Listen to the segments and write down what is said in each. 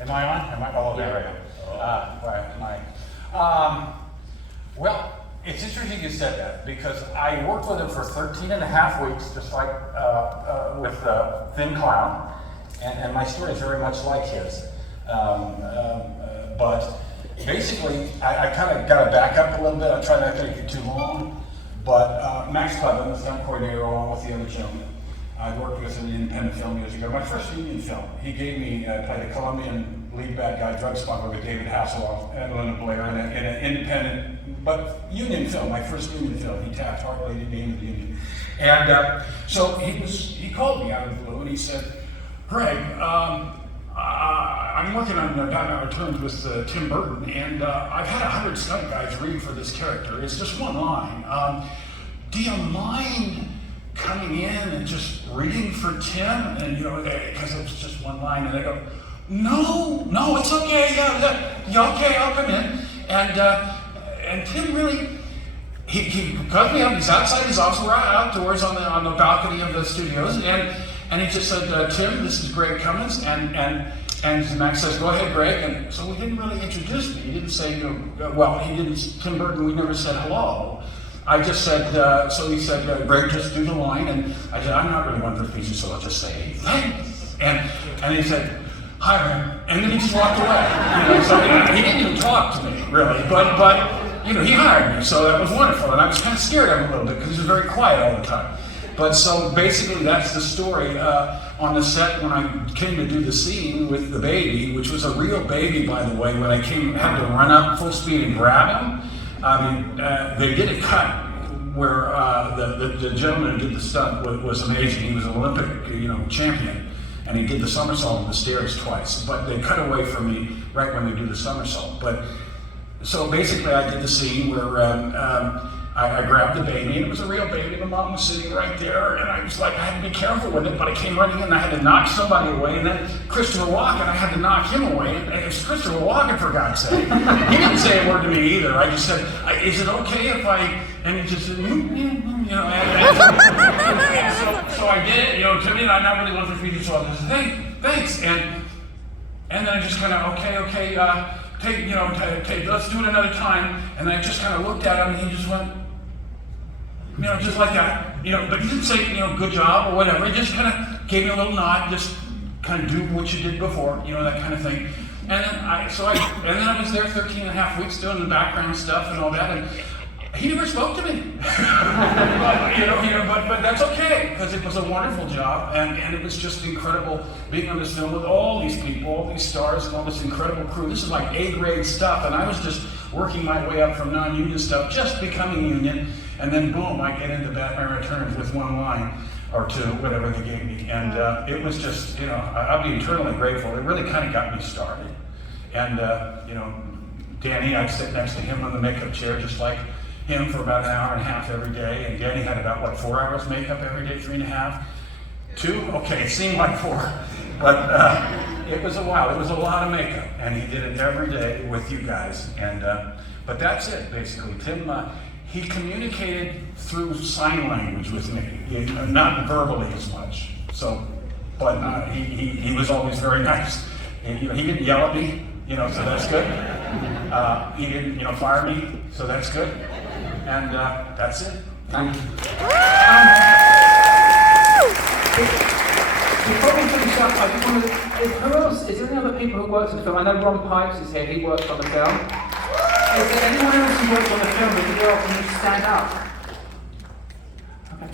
Am I on? Am I? Oh, there I am. Well, it's interesting you said that because I worked with him for 13 and a half weeks, just like with Thin Clown, and my story is very much like his. But basically, I kind of got to back up a little bit. I try not to take it too long. But Max Clevin, the film coordinator, along with the other gentleman, I worked with in an independent film years ago. My first union film. He gave me, I played a Colombian lead bad guy drug smuggler with David Hasselhoff and Linda Blair in an independent, but union film, my first union film. He tapped Hartley to name the union. And so he called me out of the blue and he said, Greg, I'm working on Batman Returns with Tim Burton, and I've had 100 stunt guys read for this character. It's just one line. Do you mind coming in and just reading for Tim? And because it's just one line, and they go, no, it's okay. Yeah, okay, I'll come in. And Tim really, he got me up. He's outside his office. We're outdoors on the balcony of the studios, and he just said, Tim, this is Greg Cummins, and Max says, go ahead, Greg. And so he didn't really introduce me. He didn't say, Tim Burton, we never said hello. I just said, so he said, Greg, just do the line. And I said, I'm not really one for speeches, so I'll just say, thanks. And he said, hi, and then he just walked away. So he didn't even talk to me, really. But he hired me, so that was wonderful. And I was kind of scared of him a little bit because he was very quiet all the time. But so basically that's the story. On the set when I came to do the scene with the baby, which was a real baby, by the way, when I had to run up full speed and grab him. They did a cut where the gentleman who did the stunt was amazing. He was an Olympic champion, and he did the somersault on the stairs twice. But they cut away from me right when they do the somersault. But so basically I did the scene where I grabbed the baby, and it was a real baby. The mom was sitting right there, and I was like, I had to be careful with it, but I came running in, and I had to knock somebody away, and then Christopher Walken, I had to knock him away, and it's Christopher Walken, for God's sake. He didn't say a word to me either. I just said, is it okay if and he just said, so I did it, to me, and I'm not really one for speeches, so I just said, thanks, and then I just kind of, okay, let's do it another time, and I just kind of looked at him, and he just went, just like that, but he didn't say, good job or whatever. He just kind of gave me a little nod, just kind of do what you did before, that kind of thing. And then I was there 13 and a half weeks doing the background stuff and all that, and he never spoke to me. but that's okay, because it was a wonderful job, and it was just incredible being on this film with all these people, all these stars, and all this incredible crew. This is like A-grade stuff, and I was just working my way up from non-union stuff, just becoming union, and then boom, I get into Batman Returns with one line or two, whatever they gave me, and it was just, I'll be eternally grateful. It really kind of got me started, and Danny, I'd sit next to him on the makeup chair, just like him, for about an hour and a half every day, and Danny had about 4 hours makeup every day, 3.5, 2. Okay, it seemed like 4, but it was a while. It was a lot of makeup, and he did it every day with you guys. And but that's it, basically. Tim, he communicated through sign language with me, not verbally as much. So, but he was always very nice. And, he didn't yell at me, so that's good. He didn't fire me, so that's good. And that's it. Thank you. Before we finish up, I just want to, who else, is there any other people who worked on the film? I know Ron Pipes is here, he worked on the film. Is there anyone else who worked on the film that you all can stand up? Okay.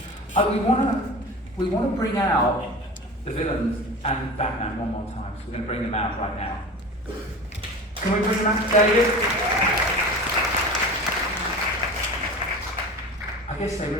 We want to bring out the villains and Batman one more time, so we're going to bring them out right now. Can we bring them out, David? I guess they really